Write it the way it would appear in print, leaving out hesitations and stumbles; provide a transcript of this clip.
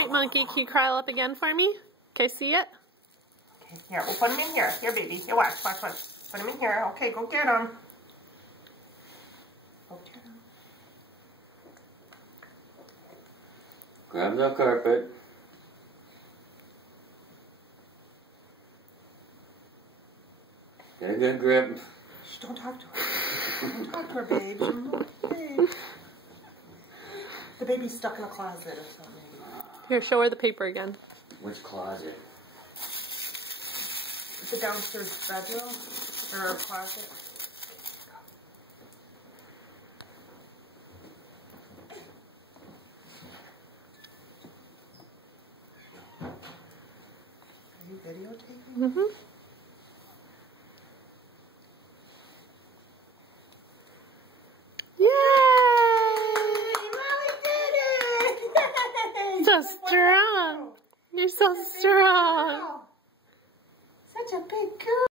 right, Monkey, can you crawl up again for me? Okay, see it? Okay, here, we'll put him in here. Here, baby. Here, watch. Put him in here. Okay, go get him. Go get him. Grab the carpet. Get a good grip. Shh, don't talk to her. Don't talk to her, babe. Babe. The baby's stuck in a closet or something. Here, show her the paper again. Which closet? The downstairs bedroom or closet. Are you videotaping? Mm-hmm. So strong. You're so strong. Such a big girl.